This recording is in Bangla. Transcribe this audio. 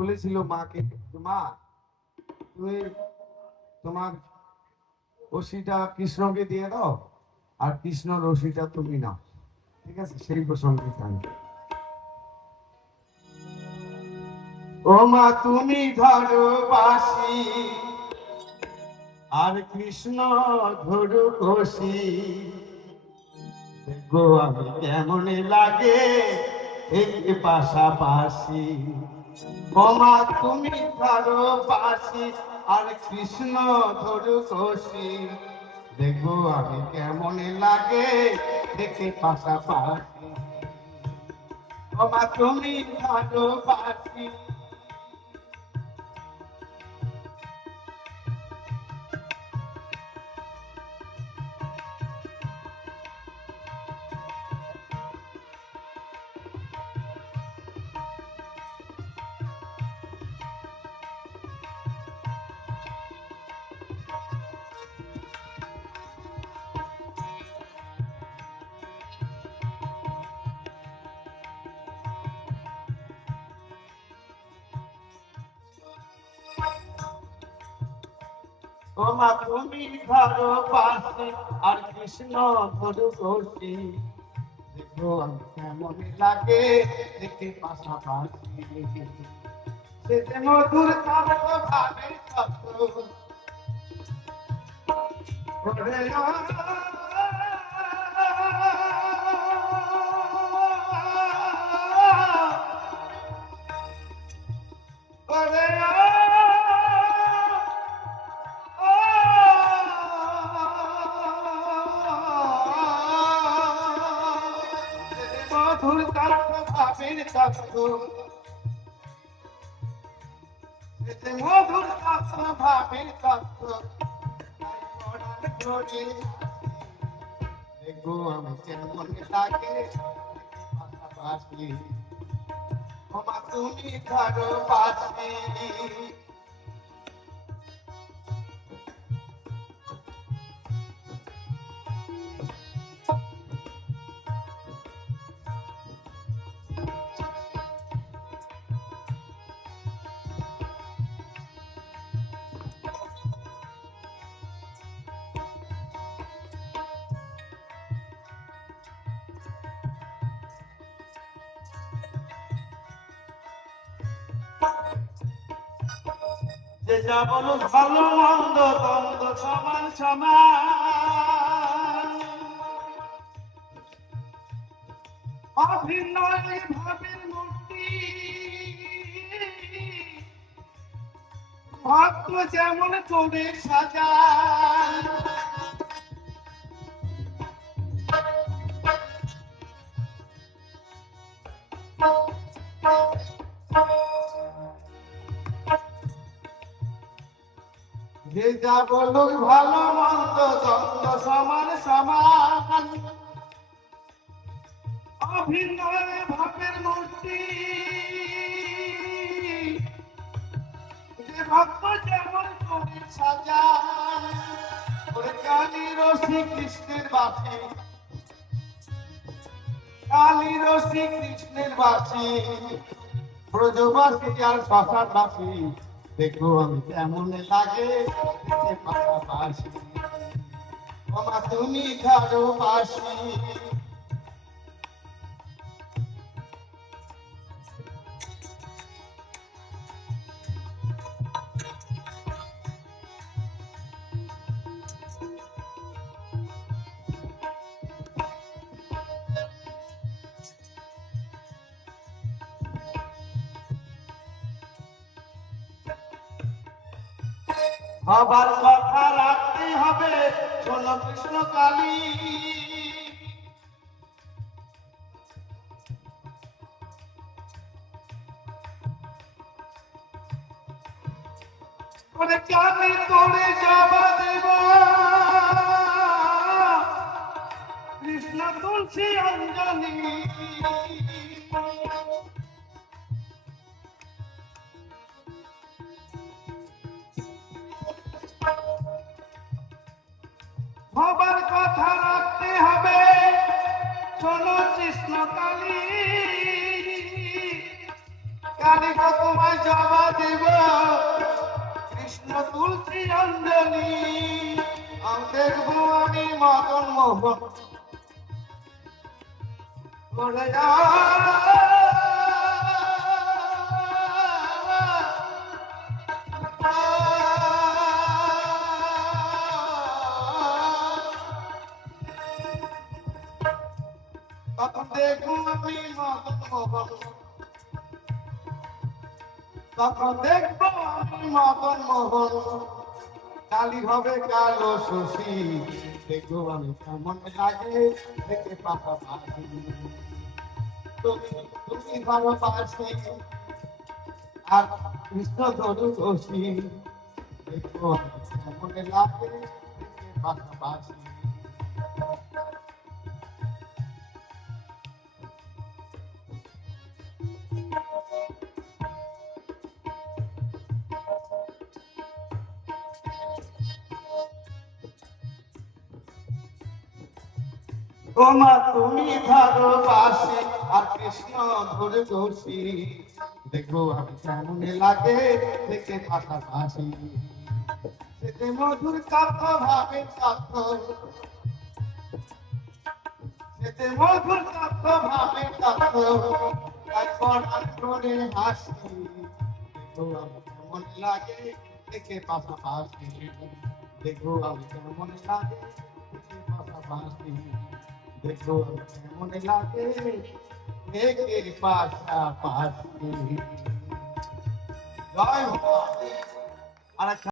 বলেছিল মাকে, মা তুমি তোমার রশিটা কৃষ্ণকে দিয়ে দাও, আর কৃষ্ণ রশিটা তুমি নাও। ঠিক আছে, সেই প্রসঙ্গে গান। ও মা তুমি ধরো বাঁশি, আর কৃষ্ণ ধরো কষি, দেখো আমি কেমন লাগে এই পাশাপাশি। ও মা তুমি ধরো বাঁশি, আর কৃষ্ণ ধরো কষি, দেখো আমি কেমন লাগে দেখে পাশাপাশি। ও মা তুমি ধরো বাঁশি। ও মা তুমি ধরো বাঁশি, আর কৃষ্ণ ধরো কষি, দেখো আমি কেমন লাগে দেখে পাশাপাশি। সে যে মধুর কাব্য ভাবের তত্ত্ব, ওরে ওরে মধুর কাব্য ভাবের তত্ত্ব, মধুর তত্ত্ব ভাবের তত্ত্ব, দেখো আমি কেমন লাগে পাশাপাশি। ও মা তুমি ধরো বাঁশি। যে যা বলো ভালো মন্দ দ্বন্দ্ব সমান সমান, অভিন্ন ভাবের মূর্তি, ভক্ত যেমন করে সাজান, যে যা বলুক ভালো মন্দ দ্বন্দ্ব সমান সমান, অভিন্ন ভাবের মূর্তি, যে ভক্ত যেমন করে সাজান। ওরে কালী রসি কৃষ্ণের বাসি, কালী রসি কৃষ্ণের বাসি, ব্রজবাসী আর শ্মশানবাসী, দেখো আমি কেমন লাগে দেখে পাশাপাশি। ও মা তুমি ধরো বাঁশি। হবার কথা রাখতে হবে, শোনো কৃষ্ণ কালী, ওরে কালী তোরে যাবা দেব, কৃষ্ণ তুলসী অঞ্জলি, হবার কথা রাখতে হবে, শোনো কৃষ্ণ কালী, জানি তো তোমায় জবা দেব কৃষ্ণ তুলসী অঞ্জলি আমি দেখবো আমি মদন মোহন করে তখন দেখবো আমি মদন মোহন তখন দেখবো আমি মদন মোহন কালি হবে কালো শশী দেখবো আমি কেমন লাগে দেখে পাশাপাশি তুমি ভালোবাসি আর কৃষ্ণ ধরু শশী দেখবো আমি কেমন লাগে দেখে পাশাপাশি ওমা তুমি ভালোবাসি আর কৃষ্ণ ধরে দোষী দেখবো আমি কেমন লাগে দেখে পাশাপাশি সেতে মধুর কাব্য ভাবে কাব্য সেতে মধুর কাব্য ভাবে কাব্য তারপর আর করে হাসি দেখবো আমি কেমন লাগে দেখে পাশাপাশি দেখবো আমি কেমন লাগে দেখে পাশাপাশি দেখো কেমন লাগে দেখে পাশাপাশি জয় হোক। আর